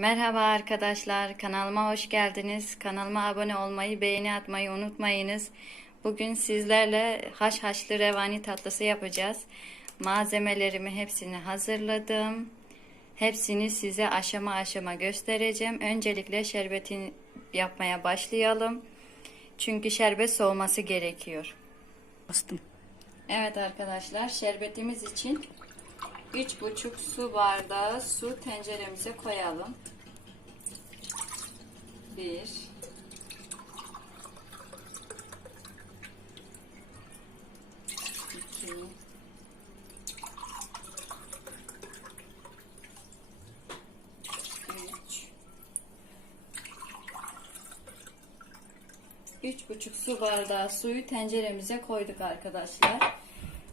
Merhaba arkadaşlar, kanalıma hoş geldiniz. Kanalıma abone olmayı, beğeni atmayı unutmayınız. Bugün sizlerle haşhaşlı revani tatlısı yapacağız. Malzemelerimi hepsini hazırladım. Hepsini size aşama aşama göstereceğim. Öncelikle şerbetini yapmaya başlayalım. Çünkü şerbet soğuması gerekiyor. Bastım. Evet arkadaşlar, şerbetimiz için 3,5 su bardağı su tenceremize koyalım. 1 2 3 3,5 su bardağı suyu tenceremize koyduk arkadaşlar.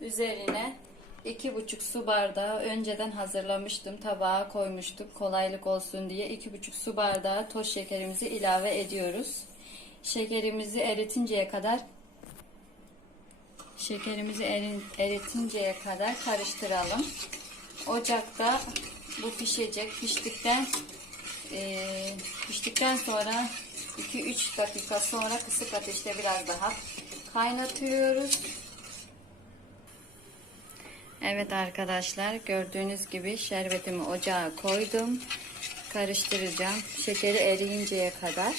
Üzerine 2,5 su bardağı önceden hazırlamıştım. Tabağa koymuştuk kolaylık olsun diye. 2,5 su bardağı toz şekerimizi ilave ediyoruz. Şekerimizi eritinceye kadar şekerimizi eri- eritinceye kadar karıştıralım. Ocakta bu pişecek. Piştikten eee, piştikten sonra 2-3 dakika sonra kısık ateşte biraz daha kaynatıyoruz. Evet arkadaşlar gördüğünüz gibi şerbetimi ocağa koydum. Karıştıracağım. Şekeri eriyinceye kadar.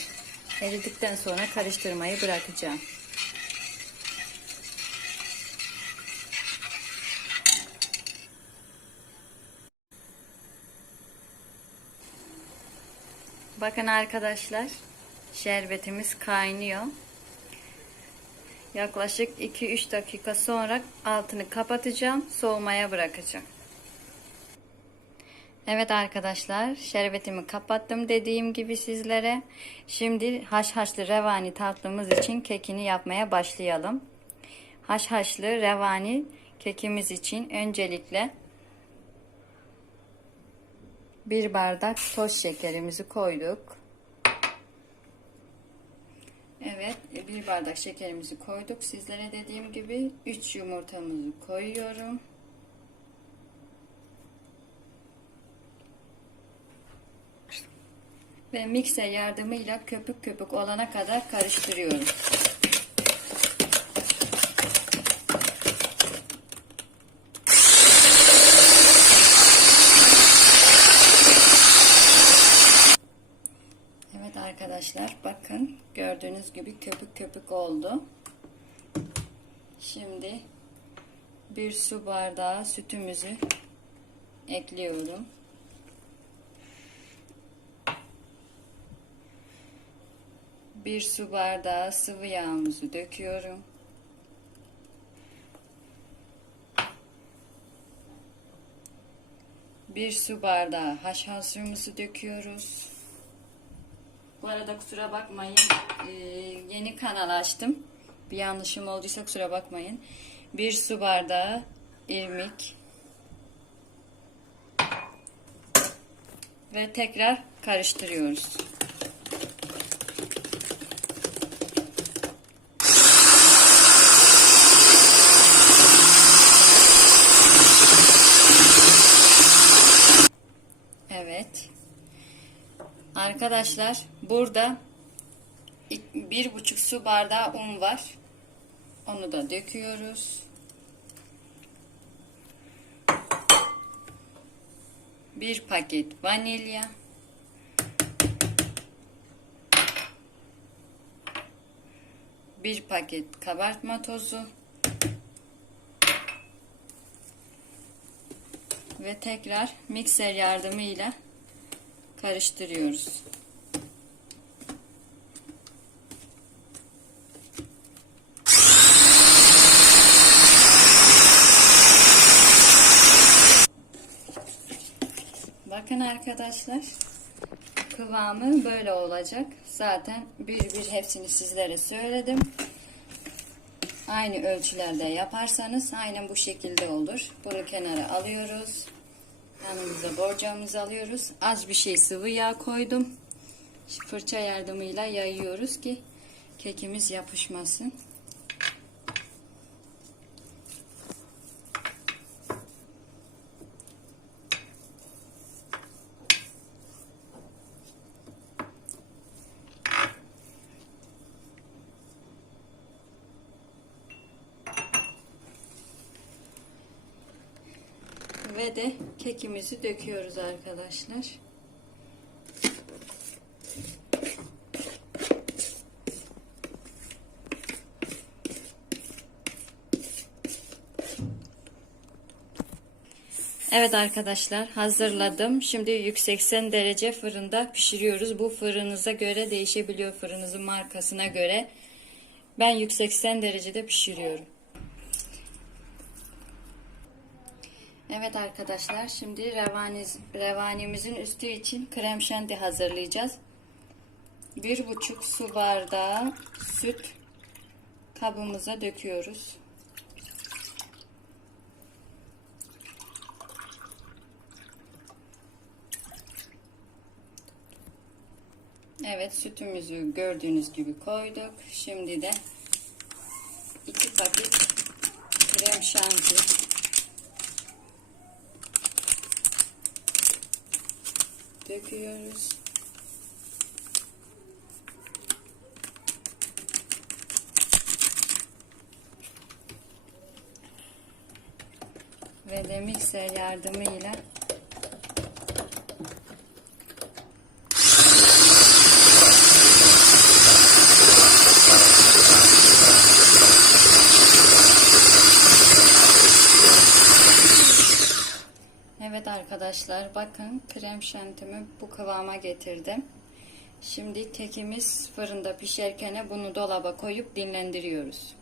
Eridikten sonra karıştırmayı bırakacağım. Bakın arkadaşlar şerbetimiz kaynıyor. Yaklaşık 2-3 dakika sonra altını kapatacağım. Soğumaya bırakacağım. Evet arkadaşlar şerbetimi kapattım dediğim gibi sizlere. Şimdi haşhaşlı revani tatlımız için kekini yapmaya başlayalım. Haşhaşlı revani kekimiz için öncelikle bir bardak toz şekerimizi koyduk. Evet, bir bardak şekerimizi koyduk. Sizlere dediğim gibi 3 yumurtamızı koyuyorum. Ve mikser yardımıyla köpük köpük olana kadar karıştırıyorum. Evet arkadaşlar bakın gördüğünüz gibi köpük köpük oldu. Şimdi bir su bardağı sütümüzü ekliyorum. Bir su bardağı sıvı yağımızı döküyorum. Bir su bardağı haşhaş suyumuzu döküyoruz. Bu arada kusura bakmayın. Ee, yeni kanal açtım. Bir yanlışım olduysa kusura bakmayın. Bir su bardağı irmik. Ve tekrar karıştırıyoruz. Evet. Arkadaşlar burada bir buçuk su bardağı un var. Onu da döküyoruz. Bir paket vanilya. Bir paket kabartma tozu. Ve tekrar mikser yardımıyla karıştırıyoruz. Bakın arkadaşlar kıvamı böyle olacak. Zaten bir bir hepsini sizlere söyledim. Aynı ölçülerde yaparsanız aynen bu şekilde olur. Bunu kenara alıyoruz. Yanımıza borcamımızı alıyoruz. Az bir şey sıvı yağ koydum. Fırça yardımıyla yayıyoruz ki kekimiz yapışmasın. Ve de kekimizi döküyoruz arkadaşlar. Evet arkadaşlar hazırladım. Şimdi 180 derece fırında pişiriyoruz. Bu fırınıza göre değişebiliyor fırınızın markasına göre. Ben 180 derecede pişiriyorum. Evet arkadaşlar şimdi revaniz, revanimizin üstü için krem şanti hazırlayacağız. Bir buçuk su bardağı süt kabımıza döküyoruz. Evet sütümüzü gördüğünüz gibi koyduk. Şimdi de iki paket krem şanti döküyoruz. Ve de mikser yardımıyla Evet arkadaşlar bakın krem şantimi bu kıvama getirdim. Şimdi kekimiz fırında pişerken bunu dolaba koyup dinlendiriyoruz.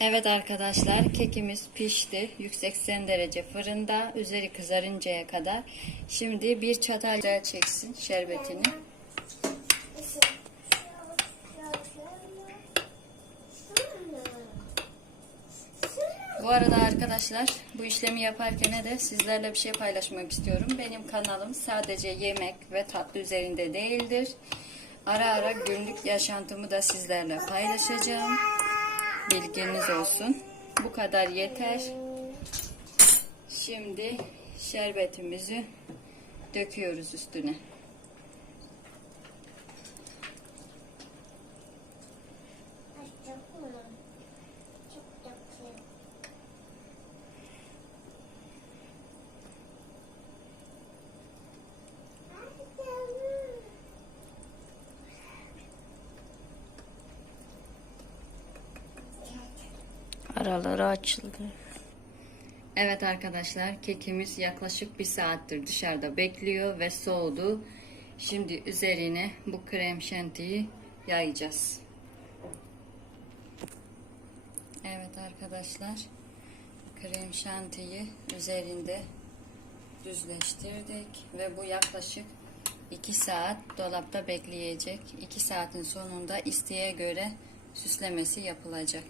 Evet arkadaşlar kekimiz pişti. 180 derece fırında. Üzeri kızarıncaya kadar. Şimdi bir çatal çeksin şerbetini. Bu arada arkadaşlar bu işlemi yaparken de sizlerle bir şey paylaşmak istiyorum. Benim kanalım sadece yemek ve tatlı üzerinde değildir. Ara ara günlük yaşantımı da sizlerle paylaşacağım. Bilginiz olsun. Bu kadar yeter. Şimdi şerbetimizi döküyoruz üstüne. Araları açıldı. Evet arkadaşlar kekimiz yaklaşık bir saattir dışarıda bekliyor ve soğudu. Şimdi üzerine bu krem şantiyi yayacağız. Evet arkadaşlar krem şantiyi üzerinde düzleştirdik ve bu yaklaşık 2 saat dolapta bekleyecek. 2 saatin sonunda isteğe göre süslemesi yapılacak.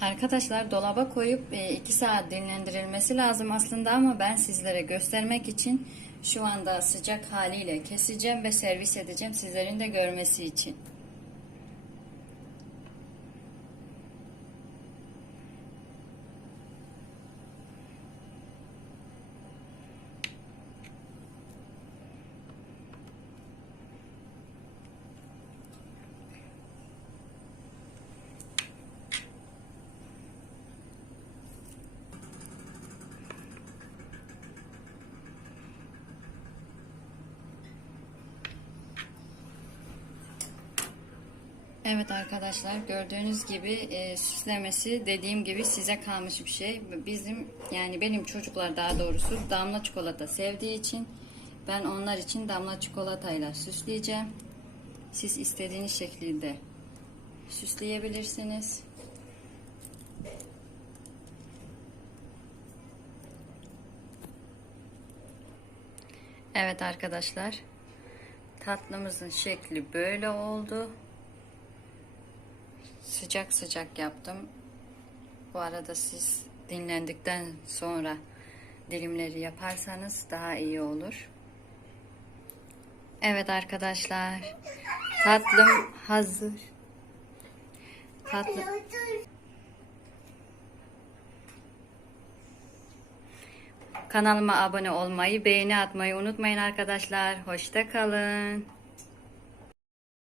Arkadaşlar dolaba koyup 2 saat dinlendirilmesi lazım aslında ama ben sizlere göstermek için şu anda sıcak haliyle keseceğim ve servis edeceğim sizlerin de görmesi için. Evet arkadaşlar gördüğünüz gibi e, süslemesi dediğim gibi size kalmış bir şey. Bizim yani benim çocuklar daha doğrusu damla çikolata sevdiği için ben onlar için damla çikolatayla süsleyeceğim. Siz istediğiniz şekilde süsleyebilirsiniz. Evet arkadaşlar tatlımızın şekli böyle oldu sıcak sıcak yaptım. Bu arada siz dinlendikten sonra dilimleri yaparsanız daha iyi olur. Evet arkadaşlar. Tatlım hazır. Tatlı. Kanalıma abone olmayı, beğeni atmayı unutmayın arkadaşlar. Hoşça kalın.